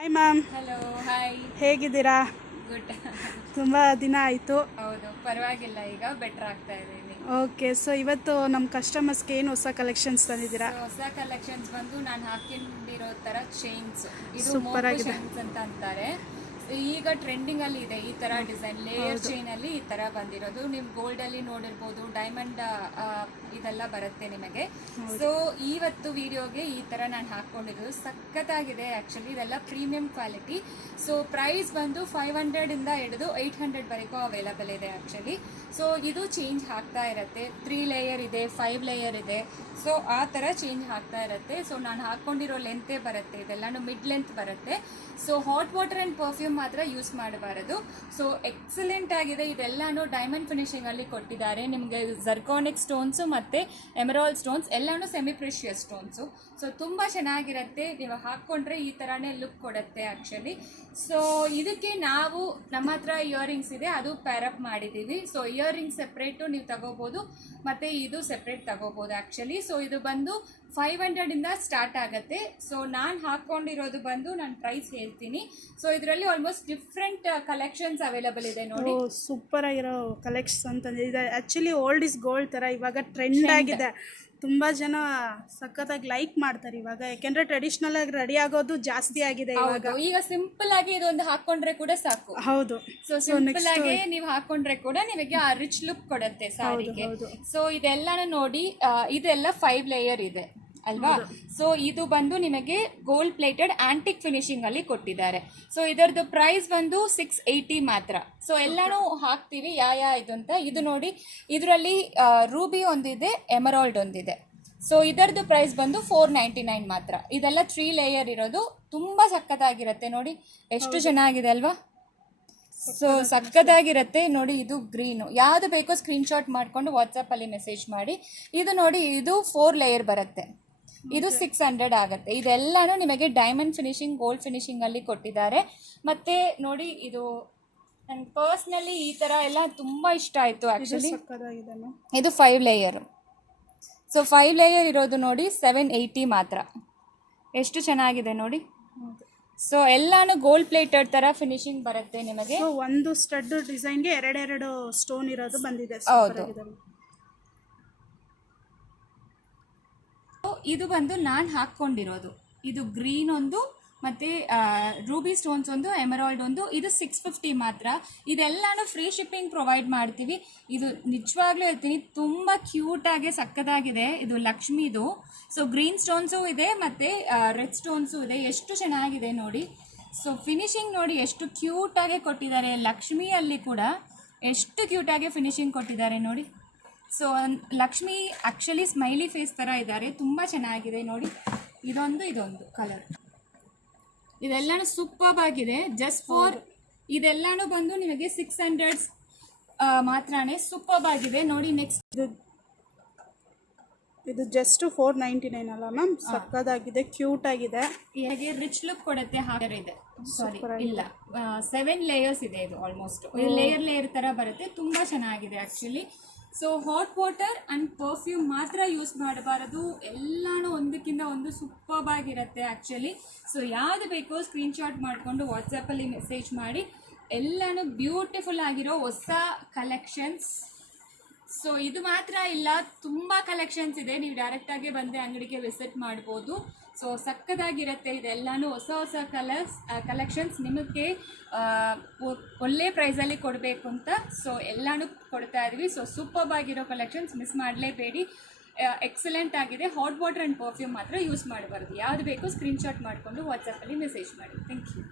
Hi ma'am. Hello, hi. ಹೇಗಿದ್ದೀರಾ? Good. ತುಂಬ ದಿನ ಆಯಿತು. ಹೌದು, ಪರವಾಗಿಲ್ಲ, ಈಗ ಬೆಟರ್ ಆಗ್ತಾ ಇದ್ದೀನಿ. ಓಕೆ, ಸೊ ಇವತ್ತು ನಮ್ಮ ಕಸ್ಟಮರ್ಸ್ಗೆ ಏನು ಹೊಸ ಕಲೆಕ್ಷನ್ಸ್ ತಂದಿದ್ದೀರಾ? ಹೊಸ ಕಲೆಕ್ಷನ್ಸ್ ಬಂದು ನಾನು ಹಾಕೊಂಡಿರೋ ಥರ ಚೈನ್ಸ್, ಇದು Super ಆಗಿದೆ. ಚೈನ್ಸ್ ಅಂತ ಅಂತಾರೆ. ಈಗ ಟ್ರೆಂಡಿಂಗ್ ಅಲ್ಲಿ ಇದೆ ಈ ತರ ಡಿಸೈನ್, ಲೇಯರ್ ಚೈನ್ ಅಲ್ಲಿ ಈ ತರ ಬಂದಿರೋದು. ನೀವು ಗೋಲ್ಡ್ ಅಲ್ಲಿ ನೋಡಿರ್ಬೋದು, ಡೈಮಂಡ್ ಇದೆಲ್ಲ ಬರುತ್ತೆ ನಿಮಗೆ. ಸೊ ಇವತ್ತು ವಿಡಿಯೋಗೆ ಈ ತರ ನಾನು ಹಾಕೊಂಡಿರೋದು ಸಖತ್ತಾಗಿದೆ. ಆಕ್ಚುಲಿ ಇದೆಲ್ಲ ಪ್ರೀಮಿಯಂ ಕ್ವಾಲಿಟಿ. ಸೊ ಪ್ರೈಸ್ ಬಂದು 500 ಇಂದ ಹಿಡಿದು 800 ವರೆಗೂ ಅವೈಲಬಲ್ ಇದೆ ಆಕ್ಚುಲಿ. ಸೊ ಇದು ಚೇಂಜ್ ಆಗ್ತಾ ಇರುತ್ತೆ. 3 ಲೇಯರ್ ಇದೆ, 5 ಲೇಯರ್ ಇದೆ. ಸೊ ಆ ಥರ ಚೇಂಜ್ ಆಗ್ತಾ ಇರುತ್ತೆ. ಸೊ ನಾನು ಹಾಕೊಂಡಿರೋ ಲೆಂತೇ ಬರುತ್ತೆ, ಇದೆಲ್ಲಾನು ಮಿಡ್ ಲೆಂತ್ ಬರುತ್ತೆ. So hot water and perfume ಮಾತ್ರ ಯೂಸ್ ಮಾಡಬಾರದು. ಸೊ ಎಕ್ಸಲೆಂಟ್ ಆಗಿದೆ. ಇದೆಲ್ಲಾನು ಡೈಮಂಡ್ ಫಿನಿಶಿಂಗ್ ಅಲ್ಲಿ ಕೊಟ್ಟಿದ್ದಾರೆ. ನಿಮಗೆ ಜರ್ಕೋನಿಕ್ ಸ್ಟೋನ್ಸು ಮತ್ತು ಎಮರಾಲ್ಡ್ ಸ್ಟೋನ್ಸ್ ಎಲ್ಲಾನು ಸೆಮಿ ಪ್ರೆಷಿಯಸ್ ಸ್ಟೋನ್ಸು. ಸೊ ತುಂಬ ಚೆನ್ನಾಗಿರುತ್ತೆ. ನೀವು ಹಾಕ್ಕೊಂಡ್ರೆ ಈ ಥರನೇ ಲುಕ್ ಕೊಡುತ್ತೆ ಆ್ಯಕ್ಚುಲಿ. ಸೊ ಇದಕ್ಕೆ ನಾವು ನಮ್ಮ ಹತ್ರ ಇಯರಿಂಗ್ಸ್ ಇದೆ, ಅದು ಪ್ಯಾರಪ್ ಮಾಡಿದ್ದೀವಿ. ಸೊ ಇಯರಿಂಗ್ಸ್ ಸೆಪ್ರೇಟು ನೀವು ತಗೋಬೋದು, ಮತ್ತು ಇದು ಸೆಪ್ರೇಟ್ ತಗೋಬೋದು ಆ್ಯಕ್ಚುಲಿ. ಸೊ ಇದು ಬಂದು 500 ಇಂದ ಸ್ಟಾರ್ಟ್ ಆಗುತ್ತೆ. ಸೊ ನಾನು ಹಾಕ್ಕೊಂಡಿರೋದು ಬಂದು ನಾನು ಪ್ರೈಸ್ ಹೇಳ್ತೀನಿ. ಸೊ ಇದರಲ್ಲಿ ಆಲ್ಮೋಸ್ಟ್ ಡಿಫ್ರೆಂಟ್ ಕಲೆಕ್ಷನ್ಸ್ ಅವೈಲಬಲ್ ಇದೆ ನೋಡಿ. ಸೂಪರ್ ಆಗಿರೋ ಕಲೆಕ್ಷನ್ಸ್ ಅಂತಂದ್ರೆ ಇದು ಆ್ಯಕ್ಚುಲಿ ಓಲ್ಡ್ ಇಸ್ ಗೋಲ್ಡ್ ಥರ ಇವಾಗ ಟ್ರೆಂಡ್ ಆಗಿದೆ. ತುಂಬ ಜನ ಸಖತ್ತಾಗಿ ಲೈಕ್ ಮಾಡ್ತಾರೆ ಇವಾಗ, ಯಾಕೆಂದ್ರೆ ಟ್ರೆಡಿಷನಲ್ ಆಗಿ ರೆಡಿ ಆಗೋದು ಜಾಸ್ತಿ ಆಗಿದೆ ಇವಾಗ. ಈಗ ಸಿಂಪಲ್ ಆಗಿ ಇದೊಂದು ಹಾಕೊಂಡ್ರೆ ಕೂಡ ಸಾಕು. ಹೌದು, ಸೊ ಸಿಂಪಲ್ ಆಗಿ ನೀವು ಹಾಕೊಂಡ್ರೆ ಕೂಡ ನಿಮಗೆ ಆ ರಿಚ್ ಲುಕ್ ಕೊಡುತ್ತೆ ಸಾರಿಗೆ. ಸೊ ಇದೆಲ್ಲಾನು ನೋಡಿ, ಇದೆಲ್ಲ 5 ಲೇಯರ್ ಇದೆ ಅಲ್ವಾ. ಸೊ ಇದು ಬಂದು ನಿಮಗೆ ಗೋಲ್ಡ್ ಪ್ಲೇಟೆಡ್ ಆಂಟಿಕ್ ಫಿನಿಶಿಂಗ್ ಅಲ್ಲಿ ಕೊಟ್ಟಿದ್ದಾರೆ. ಸೊ ಇದರದ್ದು ಪ್ರೈಸ್ ಬಂದು 680 ಮಾತ್ರ. ಸೊ ಎಲ್ಲಾನು ಹಾಕ್ತೀವಿ ಇದು ಅಂತ. ಇದು ನೋಡಿ, ಇದರಲ್ಲಿ ರೂಬಿ ಒಂದಿದೆ, ಎಮರಾಲ್ಡ್ ಒಂದಿದೆ. ಸೊ ಇದರದ್ದು ಪ್ರೈಸ್ ಬಂದು 499 ಮಾತ್ರ. ಇದೆಲ್ಲ 3 ಲೇಯರ್ ಇರೋದು, ತುಂಬಾ ಸಖತ್ತಾಗಿರುತ್ತೆ ನೋಡಿ, ಎಷ್ಟು ಚೆನ್ನಾಗಿದೆ ಅಲ್ವಾ. ಸೊ ಸಖತ್ತಾಗಿರುತ್ತೆ ನೋಡಿ. ಇದು ಗ್ರೀನು, ಯಾವುದು ಬೇಕೋ ಸ್ಕ್ರೀನ್ಶಾಟ್ ಮಾಡಿಕೊಂಡು ವಾಟ್ಸಪ್ಪಲ್ಲಿ ಮೆಸೇಜ್ ಮಾಡಿ. ಇದು ನೋಡಿ, ಇದು 4 ಲೇಯರ್ ಬರುತ್ತೆ, ಇದು 600 ಆಗುತ್ತೆ. ಇದೆಲ್ಲಾನು ನಿಮಗೆ ಡೈಮಂಡ್ ಫಿನಿಶಿಂಗ್, ಗೋಲ್ಡ್ ಫಿನಿಶಿಂಗ್ ಅಲ್ಲಿ ಕೊಟ್ಟಿದ್ದಾರೆ. ಮತ್ತೆ ನೋಡಿ, ಇದು ನನಗೆ ಪರ್ಸ್ನಲಿ ಈ ತರ ಎಲ್ಲ ತುಂಬಾ ಇಷ್ಟ ಆಯ್ತು ಆಕ್ಚುಲಿ. ಇದು 5 ಲೇಯರ್. ಸೊ 5 ಲೇಯರ್ ಇರೋದು ನೋಡಿ 780 ಮಾತ್ರ. ಎಷ್ಟು ಚೆನ್ನಾಗಿದೆ ನೋಡಿ. ಸೊ ಎಲ್ಲಾನು ಗೋಲ್ಡ್ ಪ್ಲೇಟೆಡ್ ತರ ಫಿನಿಶಿಂಗ್ ಬರುತ್ತೆ ನಿಮಗೆ. ಒಂದು ಸ್ಟಡ್ ಡಿಸೈನ್ಗೆ ಎರಡೆರಡು ಸ್ಟೋನ್ ಇರೋದು ಬಂದಿದೆ. ಹೌದು. ಇದು ಬಂದು ನಾನು ಹಾಕ್ಕೊಂಡಿರೋದು, ಇದು ಗ್ರೀನ್ ಒಂದು, ಮತ್ತೆ ರೂಬಿ ಸ್ಟೋನ್ಸ್ ಒಂದು, ಎಮರಾಲ್ಡ್ ಒಂದು. ಇದು 650 ಮಾತ್ರ. ಇದೆಲ್ಲಾನು ಫ್ರೀ ಶಿಪ್ಪಿಂಗ್ ಪ್ರೊವೈಡ್ ಮಾಡ್ತೀವಿ. ಇದು ನಿಜವಾಗ್ಲೂ ಹೇಳ್ತೀನಿ, ತುಂಬ ಕ್ಯೂಟಾಗಿ ಸಕ್ಕದಾಗಿದೆ. ಇದು ಲಕ್ಷ್ಮಿದು. ಸೊ ಗ್ರೀನ್ ಸ್ಟೋನ್ಸು ಇದೆ, ಮತ್ತು ರೆಡ್ ಸ್ಟೋನ್ಸು ಇದೆ. ಎಷ್ಟು ಚೆನ್ನಾಗಿದೆ ನೋಡಿ. ಸೊ ಫಿನಿಶಿಂಗ್ ನೋಡಿ ಎಷ್ಟು ಕ್ಯೂಟಾಗಿ ಕೊಟ್ಟಿದ್ದಾರೆ. ಲಕ್ಷ್ಮಿಯಲ್ಲಿ ಕೂಡ ಎಷ್ಟು ಕ್ಯೂಟಾಗಿ ಫಿನಿಶಿಂಗ್ ಕೊಟ್ಟಿದ್ದಾರೆ ನೋಡಿ. So Lakshmi actually smiley face ಥರ ಇದ್ದಾರೆ, ತುಂಬ ಚೆನ್ನಾಗಿದೆ ನೋಡಿ. ಇದೊಂದು ಕಲರ್. ಇದೆಲ್ಲಾನು ಸೂಪರ್ ಆಗಿದೆ. ಜಸ್ಟ್ ಫಾರ್ ಇದೆಲ್ಲಾನು ಬಂದು ನಿಮಗೆ 600 ಮಾತ್ರನೇ. ಸೂಪರ್ ಆಗಿದೆ ನೋಡಿ. ನೆಕ್ಸ್ಟ್ ಇದು ಜಸ್ಟ್ 499 ಅಲ್ಲ ಮ್ಯಾಮ್, ಸಕ್ಕದಾಗಿದೆ, ಕ್ಯೂಟ್ ಆಗಿದೆ. ಹಾಗೆ ರಿಚ್ ಲುಕ್ ಕೊಡುತ್ತೆ. ಹಾಗೆ ಇದೆ, ಸಾರಿ ಇಲ್ಲ, 7 ಲೇಯರ್ಸ್ ಇದೆ. ಇದು ಆಲ್ಮೋಸ್ಟ್ ಲೇಯರ್ ತರ ಬರುತ್ತೆ. ತುಂಬಾ ಚೆನ್ನಾಗಿದೆ actually. So hot water and perfume ಮಾತ್ರ ಯೂಸ್ ಮಾಡಬಾರದು. ಎಲ್ಲಾನು ಒಂದಕ್ಕಿಂತ ಒಂದು ಸೂಪರ್ ಆಗಿರುತ್ತೆ ಆ್ಯಕ್ಚುಲಿ. ಸೊ ಯಾವುದು ಬೇಕೋ ಸ್ಕ್ರೀನ್ಶಾಟ್ ಮಾಡಿಕೊಂಡು ವಾಟ್ಸಪ್ಪಲ್ಲಿ ಮೆಸೇಜ್ ಮಾಡಿ. ಎಲ್ಲಾನು ಬ್ಯೂಟಿಫುಲ್ ಆಗಿರೋ ಹೊಸ ಕಲೆಕ್ಷನ್ಸ್. ಸೊ ಇದು ಮಾತ್ರ ಇಲ್ಲ, ತುಂಬ ಕಲೆಕ್ಷನ್ಸ್ ಇದೆ. ನೀವು ಡೈರೆಕ್ಟಾಗಿ ಬಂದರೆ ಅಂಗಡಿಗೆ ವಿಸಿಟ್ ಮಾಡ್ಬೋದು. ಸೊ ಸಕ್ಕದಾಗಿರುತ್ತೆ. ಇದೆಲ್ಲಾನು ಹೊಸ ಕಲೆಕ್ಷನ್ಸ್ ನಿಮಗೆ ಒಳ್ಳೆ ಪ್ರೈಸಲ್ಲಿ ಕೊಡಬೇಕು ಅಂತ. ಸೊ ಎಲ್ಲಾನು ಕೊಡ್ತಾ ಇದ್ವಿ. ಸೊ ಸೂಪರ್ ಆಗಿರೋ ಕಲೆಕ್ಷನ್ಸ್ ಮಿಸ್ ಮಾಡಲೇಬೇಡಿ. ಎಕ್ಸಲೆಂಟ್ ಆಗಿದೆ. ಹಾಟ್ ವಾಟರ್ ಆ್ಯಂಡ್ ಪರ್ಫ್ಯೂಮ್ ಮಾತ್ರ ಯೂಸ್ ಮಾಡಬಾರ್ದು. ಯಾವುದು ಬೇಕೋ ಸ್ಕ್ರೀನ್ಶಾಟ್ ಮಾಡಿಕೊಂಡು ವಾಟ್ಸಪ್ಪಲ್ಲಿ ಮೆಸೇಜ್ ಮಾಡಿ. Thank you.